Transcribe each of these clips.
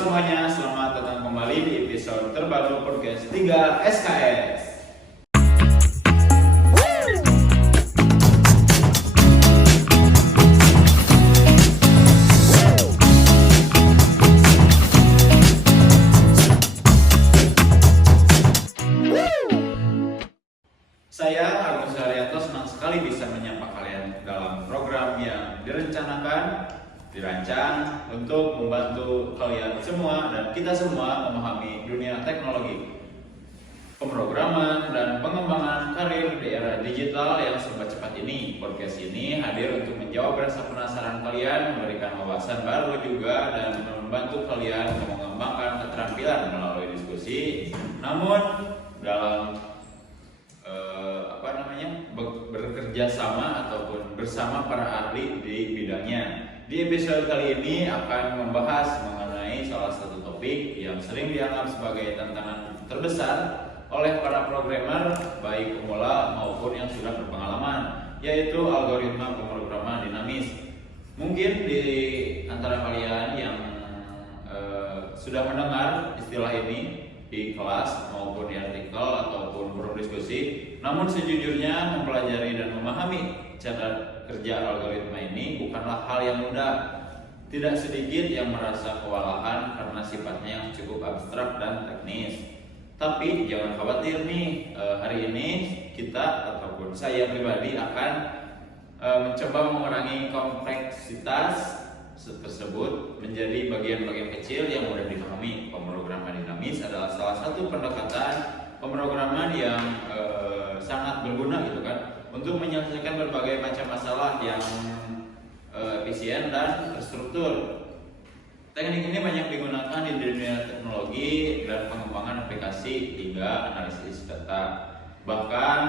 semuanya, selamat datang kembali di episode terbaru podcast 3 SKS. Saya Agus Haryanto senang sekali bisa menyapa kalian dalam program yang dirancang untuk membantu kalian semua dan kita semua memahami dunia teknologi, pemrograman, dan pengembangan karir di era digital yang serba cepat ini. Podcast ini hadir untuk menjawab rasa penasaran kalian, memberikan wawasan baru juga, dan membantu kalian mengembangkan keterampilan melalui diskusi. Namun dalam bekerja sama ataupun bersama para ahli di bidangnya. Di episode kali ini akan membahas mengenai salah satu topik yang sering dianggap sebagai tantangan terbesar oleh para programmer baik pemula maupun yang sudah berpengalaman, yaitu algoritma pemrograman dinamis. Mungkin di antara kalian yang sudah mendengar istilah ini di kelas maupun di artikel ataupun forum diskusi, namun sejujurnya mempelajari dan memahami cara kerja algoritma ini bukanlah hal yang mudah. Tidak sedikit yang merasa kewalahan karena sifatnya yang cukup abstrak dan teknis. Tapi jangan khawatir nih, hari ini kita ataupun saya pribadi akan mencoba mengurangi kompleksitas tersebut menjadi bagian-bagian kecil yang mudah dipahami. Pemrograman dinamis adalah salah satu pendekatan pemrograman yang sangat berguna gitu kan, untuk menyelesaikan berbagai macam masalah yang efisien dan terstruktur. Teknik ini banyak digunakan di dunia teknologi dan pengembangan aplikasi hingga analisis data. Bahkan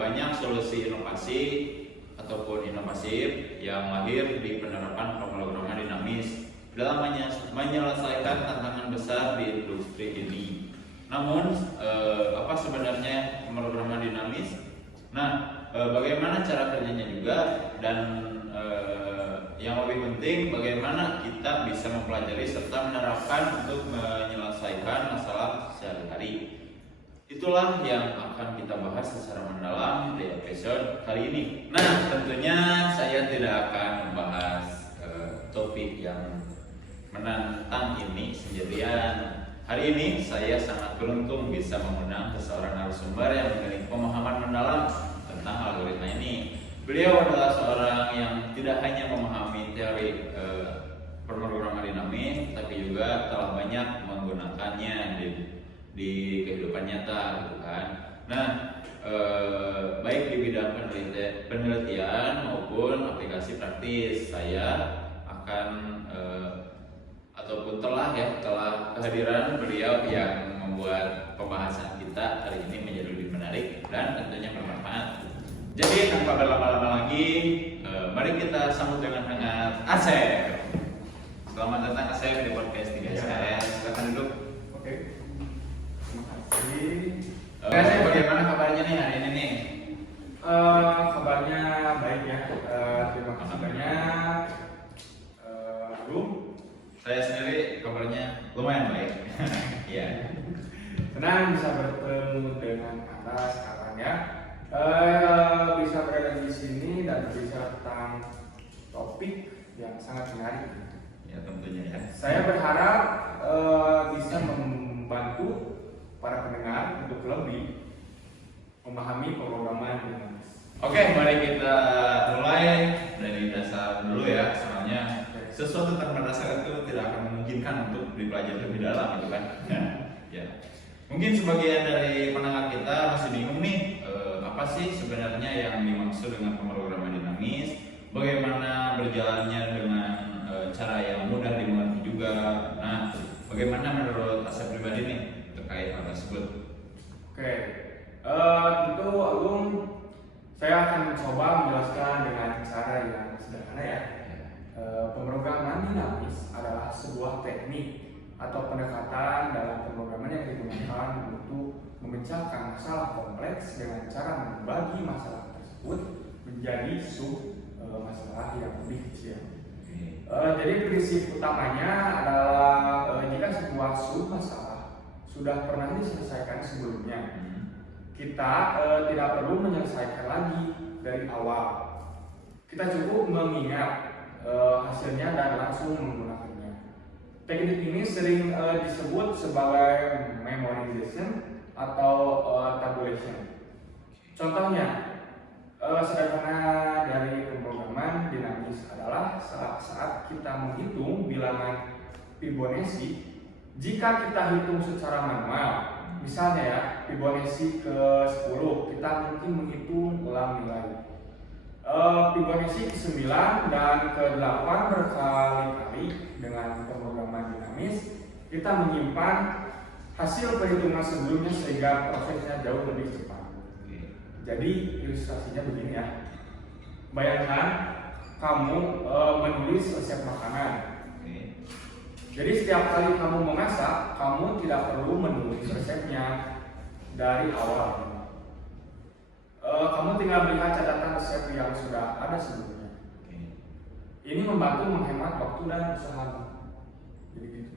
banyak solusi inovasi ataupun inovatif yang lahir di penerapan pemrograman dinamis dalam menyelesaikan tantangan besar di industri ini. Namun, apa sebenarnya pemrograman dinamis? Nah, bagaimana cara kerjanya juga, dan yang lebih penting bagaimana kita bisa mempelajari serta menerapkan untuk menyelesaikan masalah sehari-hari. Itulah yang akan kita bahas secara mendalam di episode kali ini. Nah, tentunya saya tidak akan membahas topik yang menantang ini sendirian. Hari ini saya sangat beruntung bisa mengundang seseorang narasumber yang memiliki pemahaman mendalam tentang algoritma ini. Beliau adalah seorang yang tidak hanya memahami teori pemrograman dinamis, tapi juga telah banyak menggunakannya di kehidupan nyata, gitu kan. Nah, baik di bidang penelitian maupun aplikasi praktis, saya akan ataupun telah kehadiran beliau yang membuat pembahasan kita hari ini menjadi lebih menarik dan tentunya bermanfaat. Jadi tanpa berlama-lama lagi, mari kita sambut dengan hangat Asep. Selamat datang Asep di podcast 3 SKS. Silakan duduk. Oke. Terima kasih. Asep, bagaimana kabarnya nih hari ini nih? Kabarnya baik ya. Terima kasih banyak. Saya sendiri kabarnya lumayan baik. Iya. Senang bisa bertemu dengan Anda sekarang ya. Bisa berada di sini dan berbicara tentang topik yang sangat menarik. Ya, tentunya ya. Saya berharap bisa membantu para pendengar untuk lebih memahami pemrograman dinamis. Oke, mari kita mulai dari dasar dulu ya. Soalnya sesuatu tanpa dasar itu tidak akan memungkinkan untuk dipelajari lebih dalam, gitu kan? Ya. Mungkin sebagian dari pendengar kita masih bingung nih, apa sih sebenarnya yang dimaksud dengan pemrograman dinamis? Bagaimana berjalannya dengan cara yang mudah dimengerti juga? Nah, bagaimana menurut Asep pribadi nih terkait hal tersebut? Oke, tentu Agung, saya akan mencoba menjelaskan dengan cara yang sederhana ya. Pemrograman dinamis adalah sebuah teknik atau pendekatan dalam pemrograman yang digunakan untuk memecahkan masalah kompleks dengan cara membagi masalah tersebut menjadi masalah yang lebih kecil. Jadi prinsip utamanya adalah sebuah submasalah sudah pernah diselesaikan sebelumnya, kita tidak perlu menyelesaikan lagi dari awal. Kita cukup mengingat hasilnya dan langsung menggunakannya. Teknik ini sering disebut sebagai memorization atau tabulation. Contohnya, sederhana dari pemrograman dinamis adalah saat kita menghitung bilangan Fibonacci. Jika kita hitung secara manual, misalnya ya, Fibonacci ke 10, kita mungkin menghitung ulang nilai Fibonacci ke 9 dan ke 8 berkali-kali. Dengan pemrograman dinamis, kita menyimpan hasil perhitungan sebelumnya sehingga prosesnya jauh lebih cepat. Jadi ilustrasinya begini ya. Bayangkan kamu menulis resep makanan. Jadi setiap kali kamu memasak, kamu tidak perlu menulis resepnya dari awal. Kamu tinggal melihat catatan resep yang sudah ada sebelumnya. Ini membantu menghemat waktu dan usaha. Jadi gitu.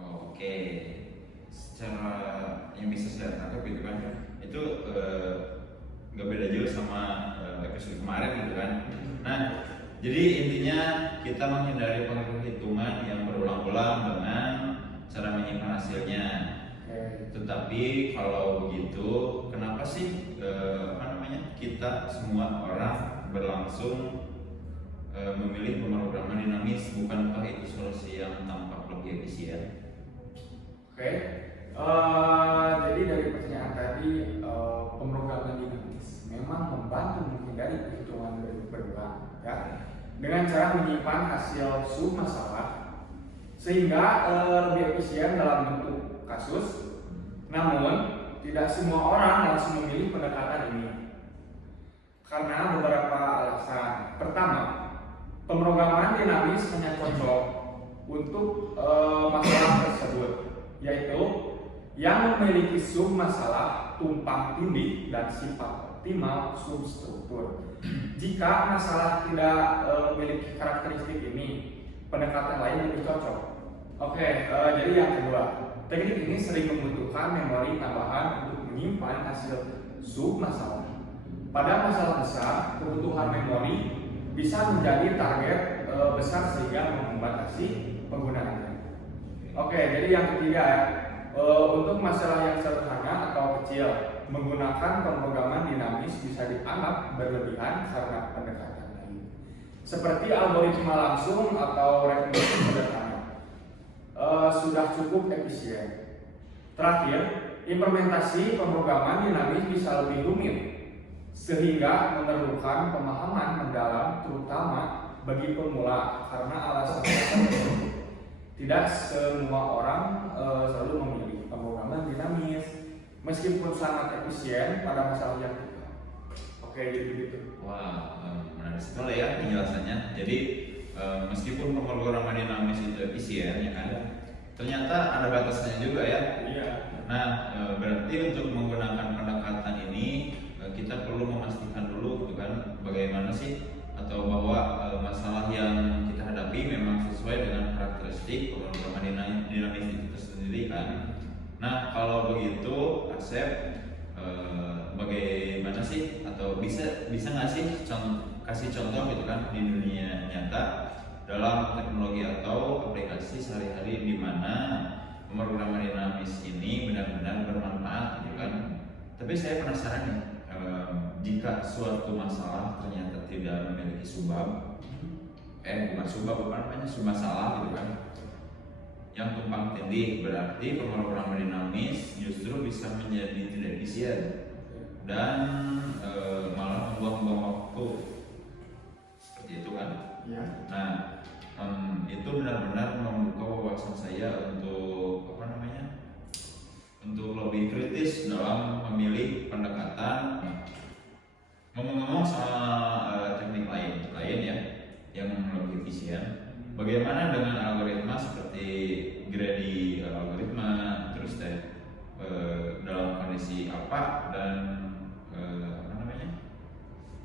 Oke. Secara yang bisa saya tangkap gitu kan, itu nggak beda jauh sama episode kemarin gitu kan. Nah, jadi intinya kita menghindari penghitungan yang berulang-ulang dengan cara menyimpan hasilnya. Tetapi kalau begitu, kenapa sih kita semua orang berlangsung memilih pemrograman dinamis? Bukankah itu solusi yang tampak lebih efisien? Oke. Jadi dari pertanyaan tadi, pemrograman dinamis memang membantu menghindari perhitungan berulang, ya, dengan cara menyimpan hasil submasalah sehingga lebih efisien dalam bentuk kasus. Namun tidak semua orang langsung memilih pendekatan ini karena beberapa alasan. Pertama, pemrograman dinamis hanya cocok untuk masalah tersebut, yaitu yang memiliki submasalah tumpang tindih dan sifat optimal substruktur. Jika masalah tidak memiliki karakteristik ini, pendekatan lain lebih cocok. Oke, jadi yang kedua, teknik ini sering membutuhkan memori tambahan untuk menyimpan hasil submasalah. Pada masalah besar, kebutuhan memori bisa menjadi target besar sehingga membatasi penggunaannya. Oke, jadi yang ketiga ya, untuk masalah yang sederhana atau kecil, menggunakan pemrograman dinamis bisa dianggap berlebihan karena pendekatan lain, seperti algoritma langsung atau rekomendasi sederhana. Sudah cukup efisien. Terakhir, implementasi pemrograman dinamis bisa lebih rumit sehingga memerlukan pemahaman mendalam terutama bagi pemula karena alasan tersebut. Tidak semua orang selalu memilih pemrograman dinamis meskipun sangat efisien pada masalah yang kita. Oke, jadi begitu. Wah, menarik sekali ya penjelasannya. Jadi meskipun pemrograman dinamis itu efisien, ya kan, ternyata ada batasannya juga ya. Iya. Nah, berarti untuk menggunakan pendekatan ini kita perlu memastikan dulu, gitu kan, bagaimana sih atau bahwa masalah yang kita hadapi memang sesuai dengan karakteristik pemrograman dinamis itu sendiri kan. Nah, kalau begitu, Asep, bagaimana sih atau bisa nggak sih kasih contoh gitu kan di dunia nyata dalam teknologi atau aplikasi sehari-hari di mana pemrograman dinamis ini benar-benar bermanfaat gitu kan. Tapi saya penasaran nih, jika suatu masalah ternyata tidak memiliki submasalah gitu kan, yang tumpang tindih, berarti pemrograman dinamis justru bisa menjadi tidak efisien dan malah membuang-buang waktu seperti itu kan. Ya. Nah, itu benar-benar membuka wawasan saya untuk untuk lebih kritis dalam memilih pendekatan. Ngomong-ngomong soal teknik lain ya yang lebih efisien, bagaimana dengan algoritma seperti greedy algoritma, terus dalam kondisi apa dan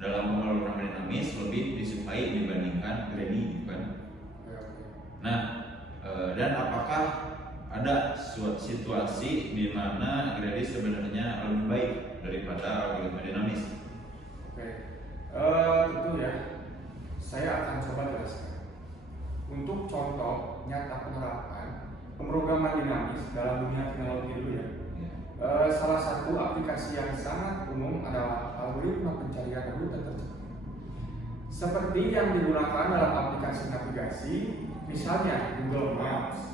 dalam pemrograman dinamis lebih disukai dibandingkan greedy kan? Nah, dan apakah ada suatu situasi di mana greedy sebenarnya lebih baik daripada algoritma dinamis. Oke, tentu ya, saya akan coba jelaskan. Untuk contoh nyata penerapan pemrograman dinamis dalam dunia teknologi dulu ya. Salah satu aplikasi yang sangat umum adalah algoritma pencarian rute tercepat. Seperti yang digunakan dalam aplikasi navigasi, misalnya Google Maps.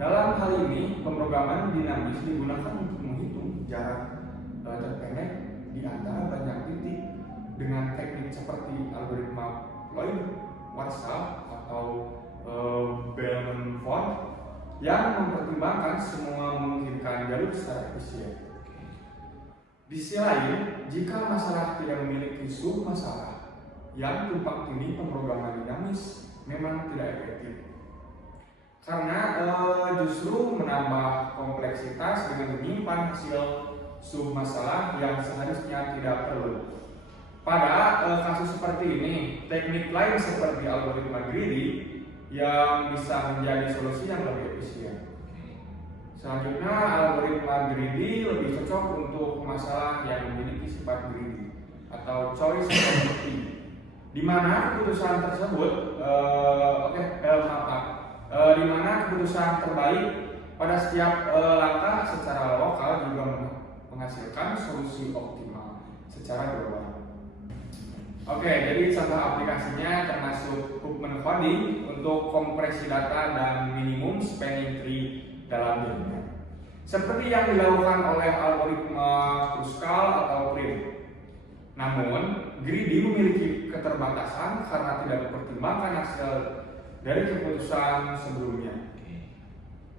Dalam hal ini, pemrograman dinamis digunakan untuk menghitung jarak terpendek di antara banyak titik dengan teknik seperti algoritma Lloyd-Warshall atau Bellman-Ford yang mempertimbangkan semua memungkinkan jalur secara efisien. Di sisi lain, jika masalah tidak memiliki submasalah yang tumpang tindih, pemrograman dinamis memang tidak efektif karena justru menambah kompleksitas dengan menyimpan hasil submasalah yang seharusnya tidak perlu. Pada kasus seperti ini, teknik lain seperti algoritma greedy yang bisa menjadi solusi yang lebih efisien. Selanjutnya, algoritma greedy lebih cocok untuk masalah yang memiliki sifat greedy atau choice community, di mana keputusan tersebut di mana keputusan terbaik pada setiap langkah secara lokal juga menghasilkan solusi optimal secara global. Oke, jadi contoh aplikasinya termasuk Huckman coding untuk kompresi data dan minimum spanning tree dalam dirinya. Seperti yang dilakukan oleh algoritma Kruskal atau Prim. Namun, greedy memiliki keterbatasan karena tidak mempertimbangkan hasil dari keputusan sebelumnya.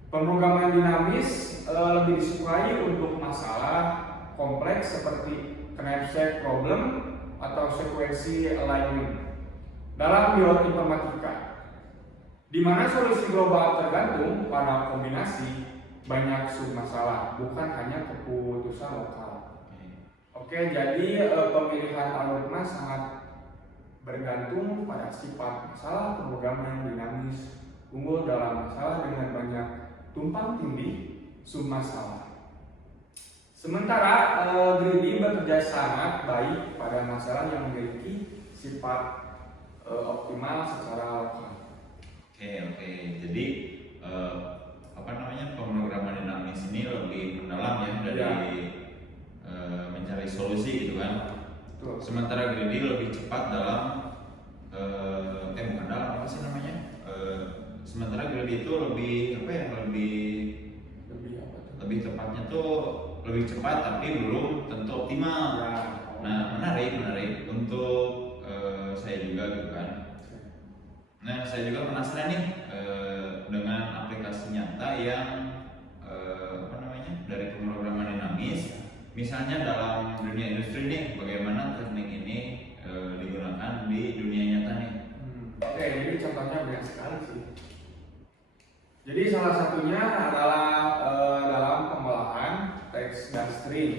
Pemrograman dinamis lebih disukai untuk masalah kompleks seperti knapsack problem atau sekuensi alignment dalam bioinformatika, di mana solusi global tergantung pada kombinasi banyak submasalah, bukan hanya keputusan lokal. Oke, jadi pemilihan algoritma sangat bergantung pada sifat masalah pemrograman dinamis unggul dalam masalah dengan banyak tumpang tindih submasalah. Sementara greedy bekerja sangat baik pada masalah yang memiliki sifat optimal secara lokal. Oke. Jadi pemrograman dinamis ini lebih mendalam ya dari mencari solusi gitu kan. Betul. Sementara greedy lebih cepat dalam bukan dalam apa sih namanya? Sementara greedy itu lebih tepatnya tuh lebih cepat tapi belum tentu optimal. Ya. Nah, menarik untuk saya juga gitu kan. Nah, saya juga penasaran nih dengan aplikasi nyata yang dari pemrograman dinamis. Misalnya dalam dunia industri nih, bagaimana teknik ini digunakan di dunia nyata nih? Oke, jadi contohnya banyak sekali sih. Jadi salah satunya adalah dalam pengolahan teks dan string.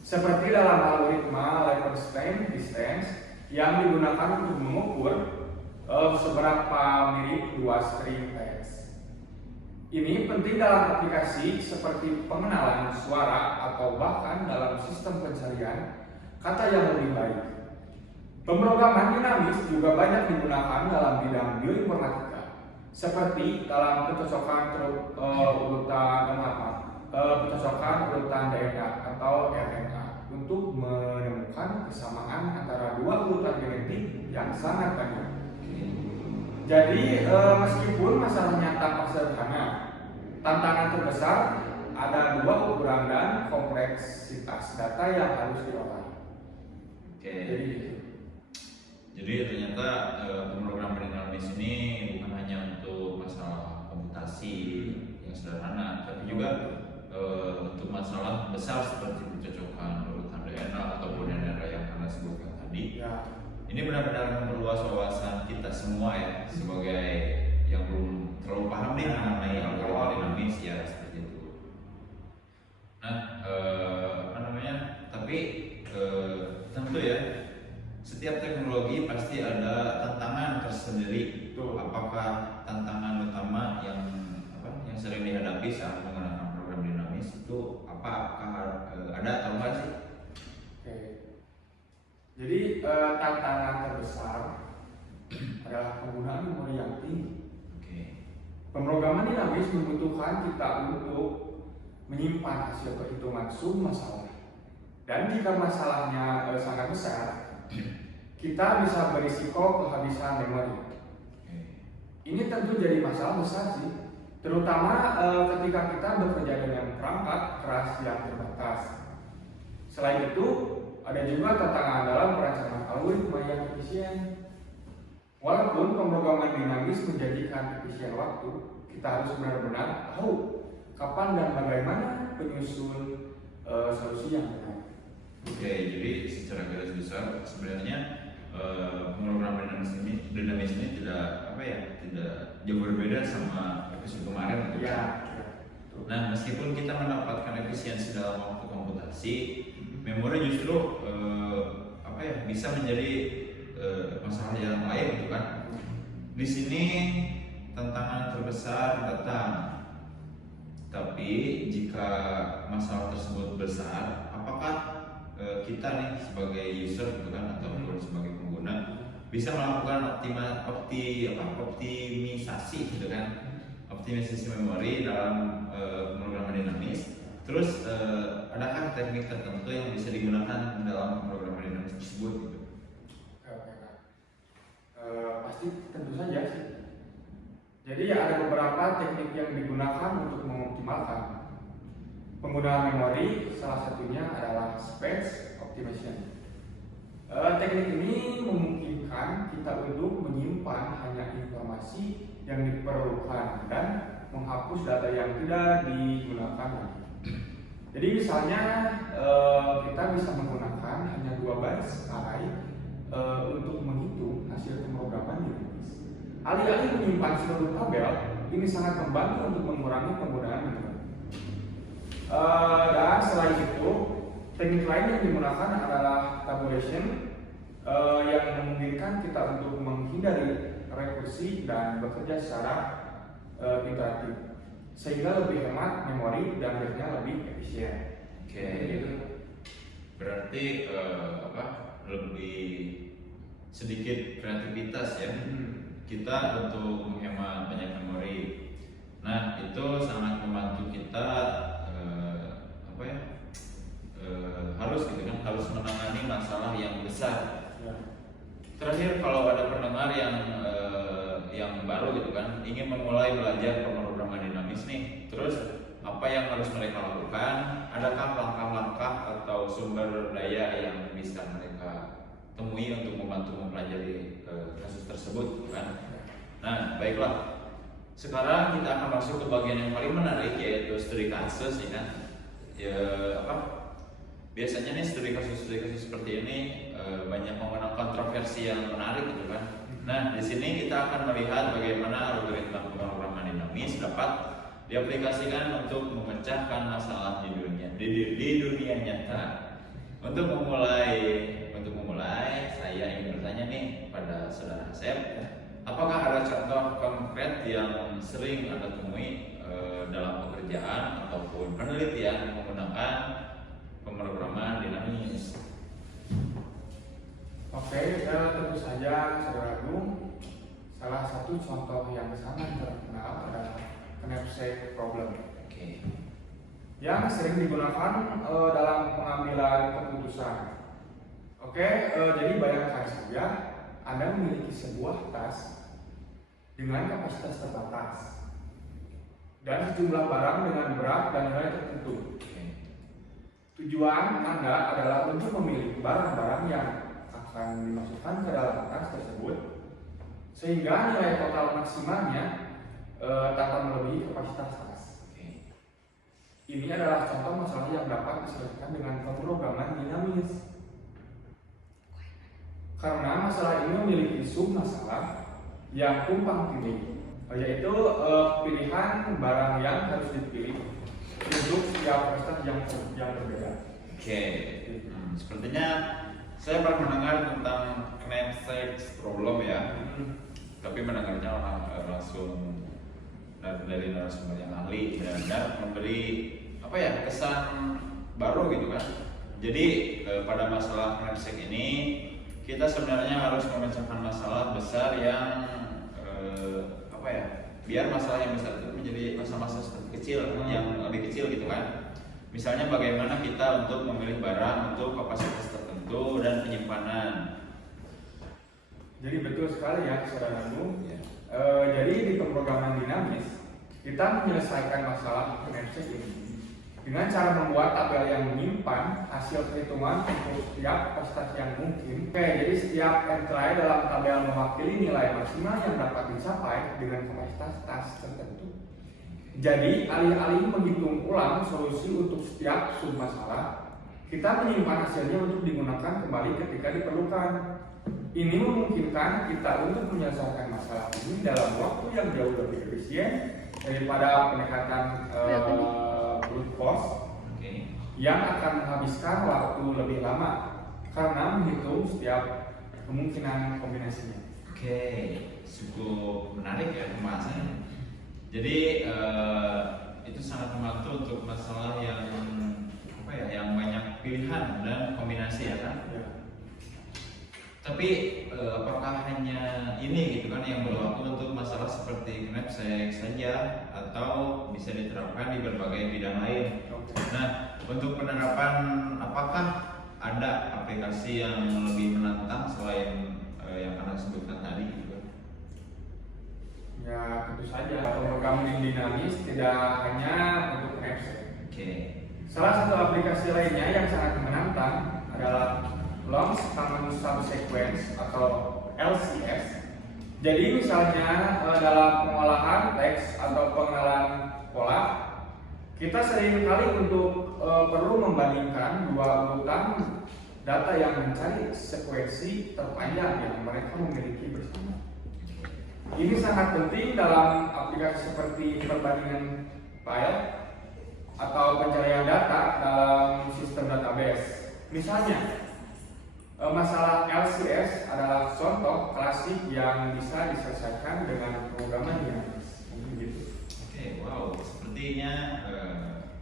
Seperti dalam algoritma Levenshtein distance yang digunakan untuk mengukur seberapa mirip dua string teks. Ini penting dalam aplikasi seperti pengenalan suara atau bahkan dalam sistem pencarian kata yang lebih baik. Pemrograman dinamis juga banyak digunakan dalam bidang bioinformatika, seperti dalam pencocokan urutan DNA atau RNA untuk menemukan kesamaan antara dua urutan genetik yang sangat banyak. Jadi meskipun masalahnya tampak sederhana, tantangan terbesar ada dua ukuran dan kompleksitas data yang harus diolah. Jadi ternyata pemrograman dinamis ini bukan hanya untuk masalah komputasi yang sederhana, tapi juga untuk masalah besar seperti pencocokan urutan DNA ataupun DNA yang Anda sebutkan tadi. Ya. Ini benar-benar memperluas wawasan kita semua ya, sebagai yang belum terlalu paham nih mengenai algoritma dinamis ya seperti itu. Nah, tapi tentu ya, setiap teknologi pasti ada tantangan tersendiri. Tuh. Apakah tantangan utama yang yang sering dihadapi saat menggunakan program dinamis itu apa? Apakah ada atau enggak sih? Oke. Jadi tantangan terbesar adalah penggunaan memori yang tinggi. Oke. Pemrograman dinamis membutuhkan kita untuk menyimpan hasil perhitungan sum masalah. Dan jika masalahnya sangat besar, kita bisa berisiko kehabisan memori. Ini tentu jadi masalah besar sih, terutama ketika kita bekerja dengan perangkat keras yang terbatas. Selain itu, ada juga tantangan dalam perencanaan algoritma yang efisien. Walaupun pemrograman dinamis menjadikan efisien waktu, kita harus benar-benar tahu kapan dan bagaimana penyusun solusi yang benar. Oke, jadi secara garis besar sebenarnya pemrograman dinamis ini tidak jauh berbeda sama episode kemarin. Ya. Nah, meskipun kita mendapatkan efisiensi dalam waktu komputasi, memori justru bisa menjadi masalah yang lain gitu kan. Di sini tantangan terbesar datang. Tapi jika masalah tersebut besar, apakah kita nih sebagai user gitu kan ataupun sebagai pengguna bisa melakukan optimisasi gitu kan, optimisasi memori dalam pemrograman dinamis. Terus adakah teknik tertentu yang bisa digunakan dalam pemrograman dinamis tersebut gitu? Pasti tentu saja sih. Jadi ada beberapa teknik yang digunakan untuk mengoptimalkan penggunaan memori. Salah satunya adalah space optimization. Teknik ini memungkinkan kita untuk menyimpan hanya informasi yang diperlukan dan menghapus data yang tidak digunakan lagi. Jadi misalnya kita bisa menggunakan hanya 2 baris array untuk menghitung hasil pemrograman dinamis. Alih-alih menyimpan seluruh tabel, ini sangat membantu untuk mengurangi penggunaan memori. Dan selain itu, teknik lain yang digunakan adalah tabulation yang memungkinkan kita untuk menghindari rekursi dan bekerja secara iteratif, sehingga lebih hemat memori dan akhirnya lebih efisien. Oke. Berarti lebih sedikit kreativitas ya. Kita untuk menghemat banyak memori. Nah, itu sangat membantu kita harus menangani masalah yang besar. Terakhir, kalau ada pendengar yang baru gitu kan ingin memulai belajar pemrograman dinamis nih, terus apa yang harus mereka lakukan? Adakah langkah-langkah atau sumber daya yang bisa mereka temui untuk membantu mempelajari kasus tersebut kan? Nah, baiklah. Sekarang kita akan masuk ke bagian yang paling menarik, yaitu studi kasus ya kan. Biasanya nih studi kasus seperti ini banyak mengundang kontroversi yang menarik gitu kan. Nah, di sini kita akan melihat bagaimana algoritma pemrograman dinamis dapat diaplikasikan untuk memecahkan masalah di dunia nyata. Untuk memulai, saya ingin bertanya nih pada saudara Asep, apakah ada contoh konkret yang sering Anda temui dalam pekerjaan ataupun penelitian menggunakan pemrograman dinamis? Oke, tentu saja saudara Agung, salah satu contoh yang sangat terkenal adalah knapsack problem. Yang sering digunakan dalam pengambilan keputusan. Jadi bayangkan saja Anda memiliki sebuah tas dengan kapasitas terbatas dan sejumlah barang dengan berat dan nilai tertentu. Tujuan Anda adalah untuk memilih barang-barang yang akan dimasukkan ke dalam tas tersebut sehingga nilai total maksimalnya tanpa melebihi kapasitas tas. Ini adalah contoh masalah yang dapat diselesaikan dengan pemrograman dinamis. Karena masalah ini memiliki submasalah yang tumpang tindih, yaitu pilihan barang yang harus dipilih untuk setiap kapasitas yang berbeda. Sepertinya saya pernah mendengar tentang knapsack problem ya, tapi mendengarnya langsung dari narasumber yang ahli, benar-benar memberi apa ya, kesan baru gitu kan. Jadi pada masalah knapsack ini kita sebenarnya harus memecahkan masalah besar yang apa ya, biar masalah yang besar itu menjadi masalah-masalah kecil yang lebih kecil gitu kan. Misalnya bagaimana kita untuk memilih barang untuk kapasitas tertentu dan penyimpanan. Jadi betul sekali ya saudaraku. Ya. Jadi di pemrograman dinamis kita menyelesaikan masalah knapsack ini dengan cara membuat tabel yang menyimpan hasil perhitungan untuk setiap prestasi yang mungkin. Oke, jadi setiap entry dalam tabel mewakili nilai maksimal yang dapat dicapai dengan kapasitas tertentu. Jadi alih-alih menghitung ulang solusi untuk setiap submasalah, kita menyimpan hasilnya untuk digunakan kembali ketika diperlukan. Ini memungkinkan kita untuk menyelesaikan masalah ini dalam waktu yang jauh lebih efisien daripada pendekatan brute force yang akan menghabiskan waktu lebih lama karena menghitung setiap kemungkinan kombinasinya. Oke, cukup menarik ya pembahasannya. Jadi itu sangat membantu untuk masalah yang apa ya, yang banyak pilihan dan kombinasi ya kan. Ya. Tapi apakah hanya ini gitu kan yang berlaku untuk masalah seperti knapsack saja atau bisa diterapkan di berbagai bidang lain? Nah, untuk penerapan apakah ada aplikasi yang lebih menantang selain yang Anda sebutkan tadi gitu? Ya, tentu saja pemrograman dinamis tidak hanya untuk knapsack. Oke. Salah satu aplikasi lainnya yang sangat menantang adalah Long Common Subsequence atau LCS. Jadi misalnya dalam pengolahan teks atau pengenalan pola, kita sering kali untuk perlu membandingkan dua urutan data yang mencari sekuensi terpanjang yang mereka memiliki bersama. Ini sangat penting dalam aplikasi seperti perbandingan file atau pencarian data dalam sistem database. Misalnya, masalah LCS adalah contoh klasik yang bisa diselesaikan dengan pemrograman dinamis. Oke, wow, sepertinya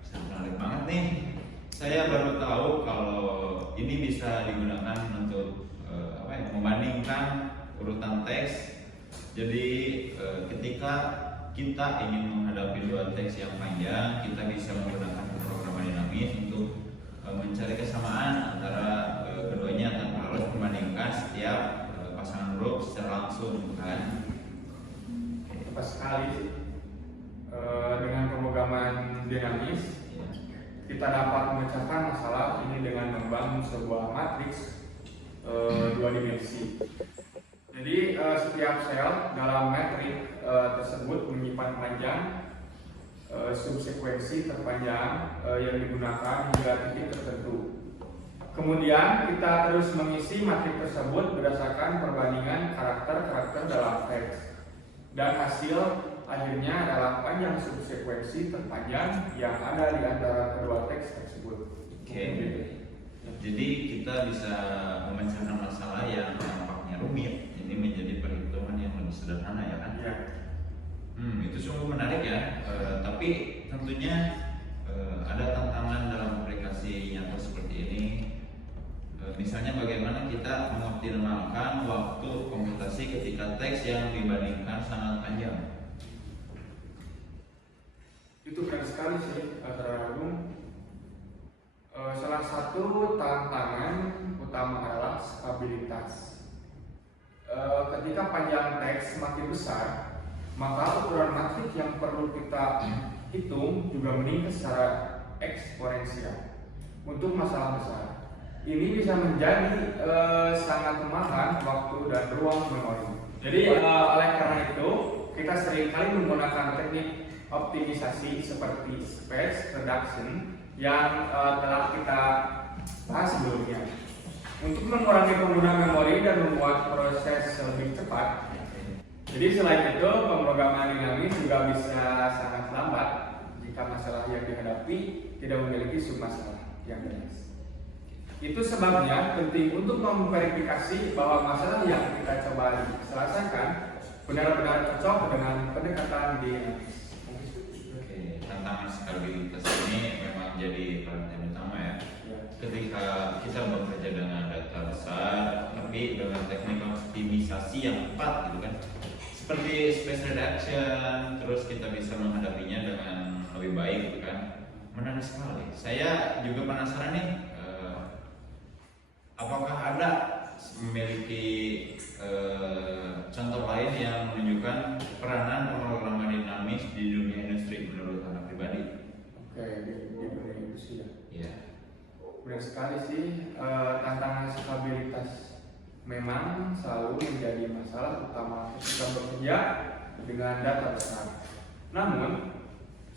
sangat menarik banget nih. Saya baru tahu kalau ini bisa digunakan untuk apa ya, membandingkan urutan teks. Jadi ketika kita ingin menghadapi dua teks yang panjang, kita bisa menggunakan pemrograman dinamis untuk mencari kesamaan antara keduanya tanpa harus membandingkan setiap pasangan huruf secara langsung kan. Tepat sekali. Dengan pemrograman dinamis kita dapat memecahkan masalah ini dengan membangun sebuah matriks dua dimensi. Jadi setiap sel dalam matrik tersebut menyimpan panjang subsekuensi terpanjang yang digunakan hingga titik tertentu. Kemudian kita terus mengisi matrik tersebut berdasarkan perbandingan karakter-karakter dalam teks, dan hasil akhirnya adalah panjang subsekuensi terpanjang yang ada di antara kedua teks tersebut. Oke. Jadi kita bisa memecahkan masalah yang nampaknya rumit ini menjadi perhitungan yang lebih sederhana ya kan? Ya. Itu sungguh menarik ya. Tapi tentunya ada tantangan dalam aplikasi nyata seperti ini. Misalnya bagaimana kita mengoptimalkan waktu komputasi ketika teks yang dibandingkan sangat panjang. Itu benar sekali sih, Saudara Agung. Salah satu tantangan utama adalah stabilitas. Ketika panjang teks semakin besar, maka ukuran matrik yang perlu kita hitung juga meningkat secara eksponensial. Untuk masalah besar, ini bisa menjadi sangat memakan waktu dan ruang memori. Jadi oleh karena itu, kita seringkali menggunakan teknik optimisasi seperti space reduction yang telah kita bahas sebelumnya untuk mengurangi penggunaan memori dan membuat proses lebih cepat. Jadi selain itu, pemrograman dinamis juga bisa sangat lambat jika masalah yang dihadapi tidak memiliki submasalah yang jelas. Itu sebabnya penting untuk memverifikasi bahwa masalah yang kita coba selesaikan benar-benar cocok dengan pendekatan dinamis. tentang stabilitas ini memang jadi perhatian utama ya. Ya. Ketika kita bekerja dengan data besar, tapi dengan teknik optimisasi yang tepat gitu kan, seperti space reduction, terus kita bisa menghadapinya dengan lebih baik gitu kan. Menarik sekali. Saya juga penasaran nih, apakah ada memiliki contoh lain yang menunjukkan peranan pemrograman dinamis di dunia industri menurut Anda pribadi? Oke, di dunia industri ya. Iya. Benar sekali sih, tantangan stabilitas memang selalu menjadi masalah utama ketika bekerja dengan data besar. Namun,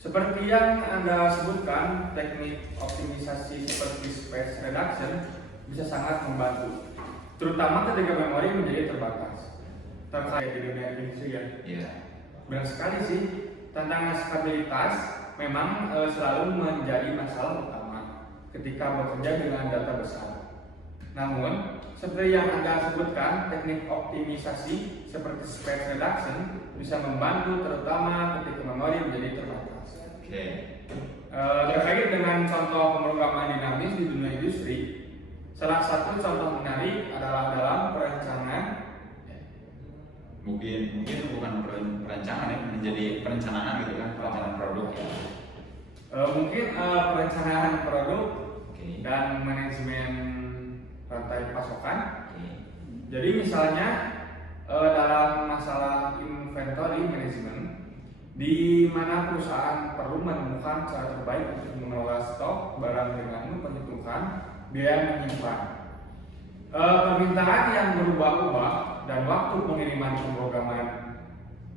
seperti yang Anda sebutkan, teknik optimisasi seperti space reduction bisa sangat membantu, terutama ketika memori menjadi terbatas. Terkait di dunia industri ya. Iya. Benar sekali sih, tantangan stabilitas memang selalu menjadi masalah utama ketika bekerja dengan data besar. Namun, seperti yang Anda sebutkan, teknik optimisasi seperti space reduction bisa membantu terutama ketika memori menjadi terbatas. Oke. Terkait dengan contoh pemrograman dinamis di dunia industri, salah satu contoh menarik adalah dalam perencanaan. Mungkin bukan perencanaan ya, menjadi perencanaan gitu kan, perencanaan produk ya. Mungkin perencanaan produk Oke. dan manajemen rantai pasokan. Oke. Jadi misalnya dalam masalah inventory management, di mana perusahaan perlu menemukan cara terbaik untuk mengelola stok barang dengan memperhitungkan biaya menyimpan. Permintaan yang berubah-ubah dan waktu pengiriman pemrograman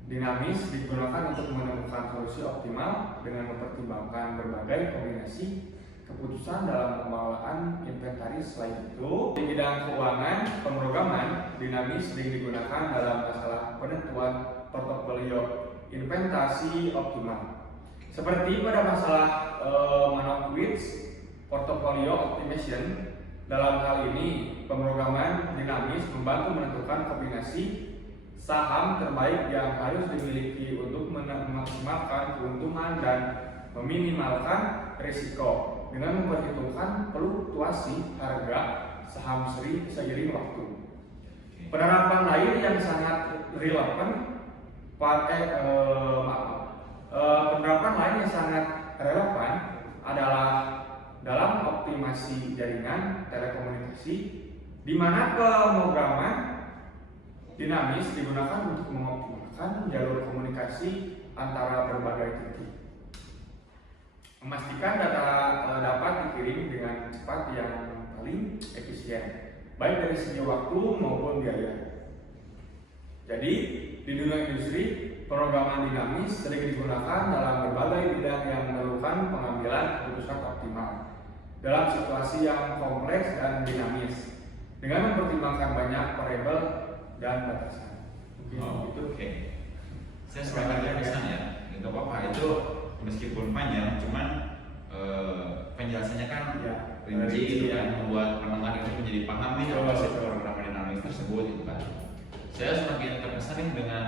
dinamis digunakan untuk menemukan solusi optimal dengan mempertimbangkan berbagai kombinasi keputusan dalam pengelolaan inventaris. Selain itu, di bidang keuangan, pemrograman dinamis sering digunakan dalam masalah penentuan portofolio investasi optimal. Seperti pada masalah Manowitz portfolio optimization. Dalam hal ini, pemrograman dinamis membantu menentukan kombinasi saham terbaik yang harus dimiliki untuk memaksimalkan keuntungan dan meminimalkan risiko dengan memperhitungkan fluktuasi harga saham seiring waktu. Penerapan lain yang sangat relevan penerapan lain yang sangat relevan adalah dalam optimasi jaringan telekomunikasi, di mana pemrograman dinamis digunakan untuk mengoptimalkan jalur komunikasi antara berbagai titik, memastikan data dapat dikirim dengan cepat yang paling efisien, baik dari segi waktu maupun biaya. Jadi, di dunia industri, pemrograman dinamis sering digunakan dalam berbagai bidang yang memerlukan pengambilan keputusan optimal dalam situasi yang kompleks dan dinamis, dengan mempertimbangkan banyak variabel dan batasan. Oke. Saya sebenarnya bisa ya, nggak apa-apa itu meskipun panjang, cuman penjelasannya kan rinci gitu kan, membuat pendengar itu menjadi paham nih apa sih program dinamis tersebut gitu kan. Saya semakin terkesan nih dengan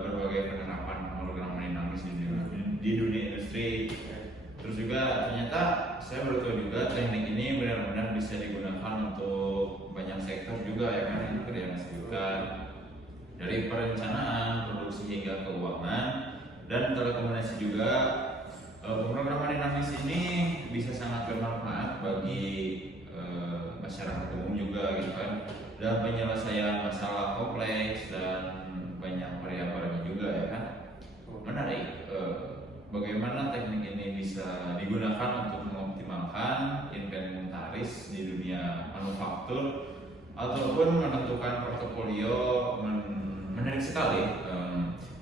berbagai penerapan program dinamis di dunia industri. Terus juga ternyata saya baru tahu juga teknik ini benar-benar bisa digunakan untuk banyak sektor juga ya kan, yang tadi Anda sebutkan, dari perencanaan, produksi hingga keuangan dan telekomunikasi juga. Pemrograman dinamis ini bisa sangat bermanfaat bagi masyarakat umum juga gitu kan, dalam penyelesaian masalah kompleks dan banyak variabelnya juga ya kan. Menarik, bagaimana teknik ini bisa digunakan untuk mengoptimalkan inventaris di dunia manufaktur ataupun menentukan portofolio. Menarik sekali,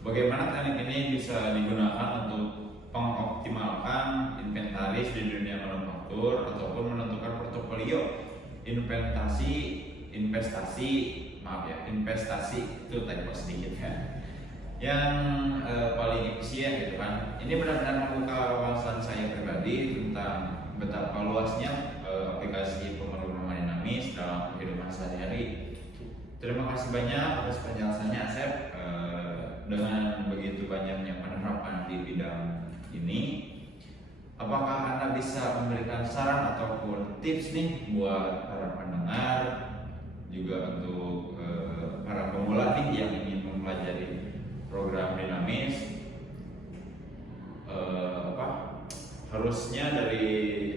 bagaimana teknik ini bisa digunakan untuk mengoptimalkan inventaris di dunia manufaktur ataupun menentukan portofolio investasi itu tadi sedikit kan, yang paling efisien gitu kan. Ini benar-benar membuka wawasan saya pribadi tentang betapa luasnya aplikasi pemrograman dinamis dalam kehidupan sehari-hari. Terima kasih banyak atas penjelasannya, Asep. Dengan begitu banyaknya penerapan di bidang ini, apakah Anda bisa memberikan saran ataupun tips nih buat para pendengar, juga untuk para pemula nih yang ingin mempelajari program dinamis, harusnya dari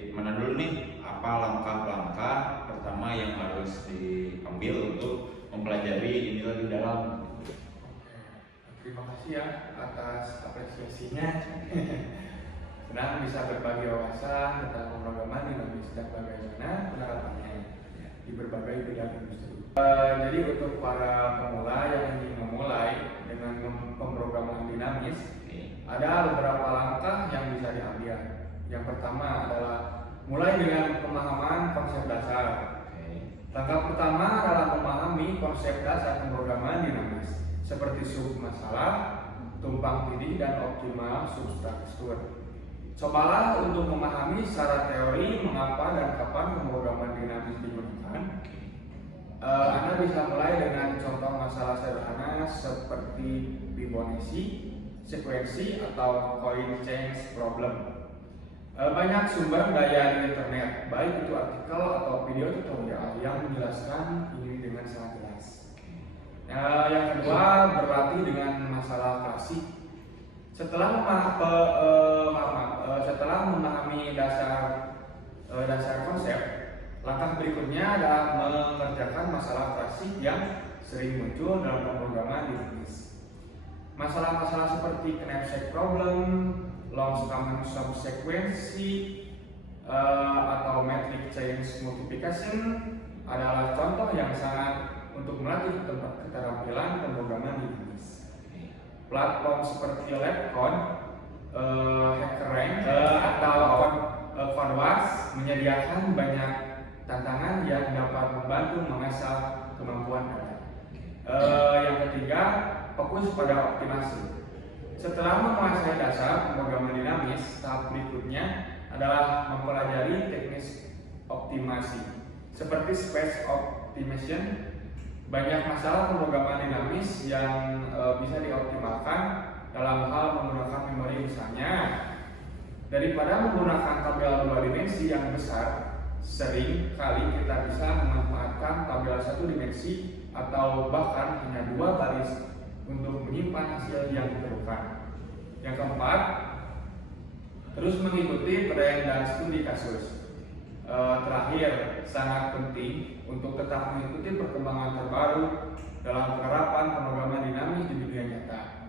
mana dulu nih? Apa langkah-langkah pertama yang harus diambil untuk mempelajari ini lebih dalam? Terima kasih ya atas apresiasinya. Senang bisa berbagi wawasan tentang pemrograman dinamis dan bagaimana penerapannya di berbagai bidang industri. Jadi untuk para pemula yang ingin memulai dengan pemrograman dinamis, ada beberapa langkah yang bisa diambil. Yang pertama adalah mulai dengan pemahaman konsep dasar. Langkah pertama adalah memahami konsep dasar pemrograman dinamis seperti sub masalah, tumpang tindih, dan optimal substruktur. Cobalah untuk memahami secara teori mengapa dan kapan pemrograman dinamis digunakan. Anda bisa mulai dengan contoh masalah sederhana seperti Fibonacci, sekuensi, atau coin change problem. Banyak sumber daya di internet, baik itu artikel atau video tutorial yang menjelaskan ini dengan sangat jelas. Yang kedua, berlatih dengan masalah klasik. Setelah memahami dasar konsep, langkah berikutnya adalah mengerjakan masalah klasik yang sering muncul dalam pemrograman dinamis. Masalah-masalah seperti knapsack problem, long common subsequency, atau matrix change multiplication adalah contoh yang sangat untuk melatih keterampilan pemrograman dinamis. Platform seperti LabCon, HackerRank, atau Canvas menyediakan banyak tantangan yang dapat membantu mengasah kemampuan Anda. Yang ketiga, fokus pada optimasi. Setelah menguasai dasar pemrograman dinamis, tahap berikutnya adalah mempelajari teknis optimasi seperti space optimization. Banyak masalah pemrograman dinamis yang bisa dioptimalkan dalam hal menggunakan memori. Misalnya, daripada menggunakan tabel 2 dimensi yang besar, sering kali kita bisa memanfaatkan tabel 1 dimensi atau bahkan hanya 2 baris untuk menyimpan hasil yang diperlukan. Yang keempat, terus mengikuti tren dan studi kasus. Terakhir, sangat penting untuk tetap mengikuti perkembangan terbaru dalam penerapan pemrograman dinamis di dunia nyata.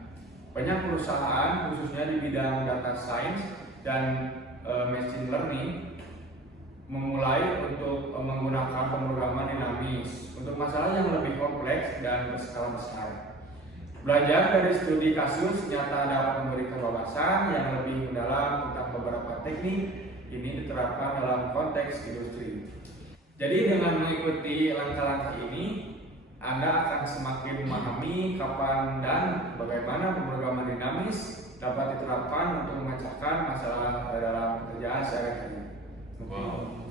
Banyak perusahaan, khususnya di bidang data science dan machine learning, memulai untuk menggunakan pemrograman dinamis untuk masalah yang lebih kompleks dan berskala besar. Belajar dari studi kasus nyata dapat memberikan wawasan yang lebih mendalam tentang beberapa teknik ini diterapkan dalam konteks industri. Jadi dengan mengikuti langkah-langkah ini, Anda akan semakin memahami kapan dan bagaimana pemrograman dinamis dapat diterapkan untuk memecahkan masalah dalam pekerjaan sehari-hari. Wow,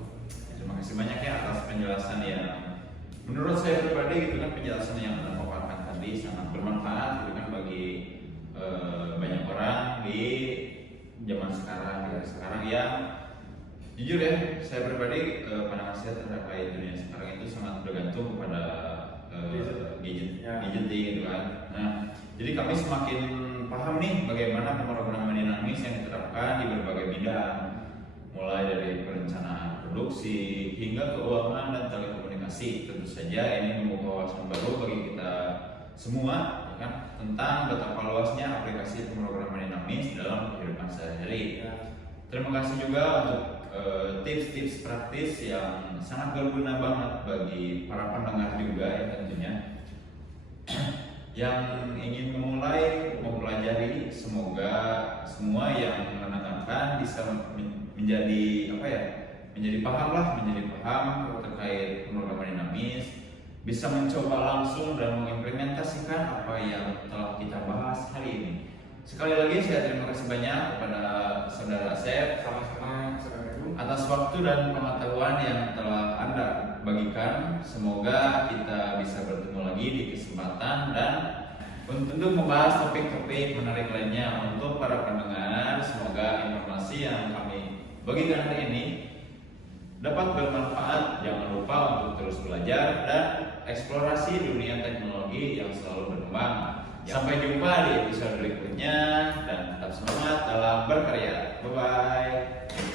terima kasih banyak ya atas penjelasan yang menurut saya pribadi itu kan penjelasan yang Anda paparkan tadi sangat bermanfaat gitu kan bagi banyak orang di zaman sekarang yang jujur ya, saya pribadi pandangan saya terkait dunia sekarang itu sangat bergantung kepada gadget gitu kan. Nah, jadi kami semakin paham nih bagaimana pemrograman dinamis yang diterapkan di berbagai bidang, mulai dari perencanaan produksi hingga keuangan dan telekomunikasi. Tentu saja ini membuka wawasan baru bagi kita semua, ya kan, tentang betapa luasnya aplikasi pemrograman dinamis dalam kehidupan sehari-hari. Terima kasih juga untuk tips-tips praktis yang sangat berguna banget bagi para pendengar juga ya tentunya yang ingin memulai mempelajari. Semoga semua yang mendengarkan bisa menjadi menjadi paham terkait pemrograman dinamis, bisa mencoba langsung dan mengimplementasikan apa yang telah kita bahas hari ini. Sekali lagi saya terima kasih banyak kepada Saudara Asep atas waktu dan pengetahuan yang telah Anda bagikan. Semoga kita bisa bertemu lagi di kesempatan dan untuk membahas topik-topik menarik lainnya. Untuk para pendengar, semoga informasi yang kami Bagi kalian ini dapat bermanfaat, jangan lupa untuk terus belajar dan eksplorasi dunia teknologi yang selalu berkembang. Sampai jumpa di episode berikutnya dan tetap semangat dalam berkarya. Bye bye.